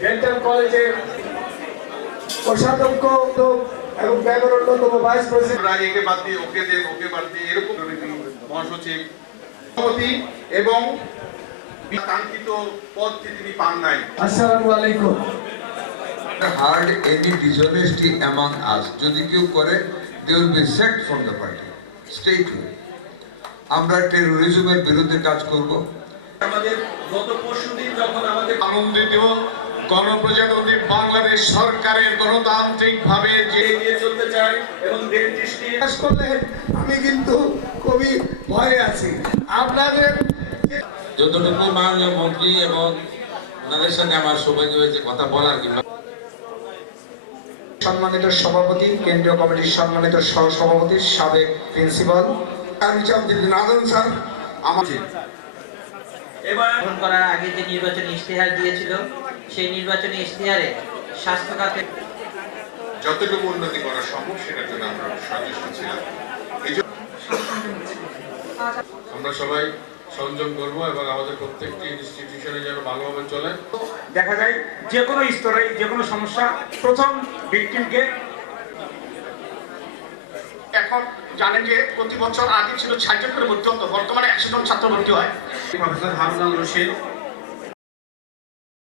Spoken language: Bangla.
ডেন্টাল কলেজের কোষাধ্যক্ষ এবং ব্যাকরণতম ভাইস প্রেসিডেন্ট একে বাদ দিয়ে ওকে দেন ওকে বাদ দিয়ে এরকম মহাসচিব সভাপতি এবং কাঙ্ক্ষিত পদটি তিনি পান নাই। আসসালামু আলাইকুম। Heard any dishonesty among us. যদি কেউ করে, they will be sacked from the party. Straight away. আমরা টেরোরিজমের বিরুদ্ধে কাজ করব। আমাদের গত পরশুদিন যখন আমাদের আনন্দিত গণপ্রজাতন্ত্রী বাংলাদেশ সরকারের গণতান্ত্রিকভাবে যে এগিয়ে চলতে চায় এবং ডেন্টিস্ট্রি করলে আমি কিন্তু খুবই ভয়ে আছি। আপনাদের যতটুকু মাননীয় মন্ত্রী এবং ওনাদের সঙ্গে আমার সৌভাগ্য হয়েছে কথা বলার কিংবা সম্মানিত সভাপতি, কেন্দ্রীয় কমিটির সম্মানিত সহ-সভাপতি, সাবেক প্রিন্সিপাল নাজন স্যার আমাদের গ্রহণ করার আগে যে নির্বাচনী ইশতেহার দিয়েছিল সেই নির্বাচনী ইশতেহারে স্বাস্থ্য খাতে যতটুকু উন্নতি করা সম্ভব সেটার জন্য আমরা সচেষ্ট ছিলাম। আমরা সবাই সংযম করব এবং আমাদের প্রত্যেকটি ইনস্টিটিউশনে যেন ভালোভাবে চলে। দেখা যায় যে কোনো স্তরে যে কোনো সমস্যা প্রথম ভিকটিমকে এখন জানেন যে প্রতি বছর আগে ছিল ৬০ জন করে ভর্তি হতো, বর্তমানে ১০০ জন ছাত্র ভর্তি হয়। প্রফেসর হারুন আল রশিদ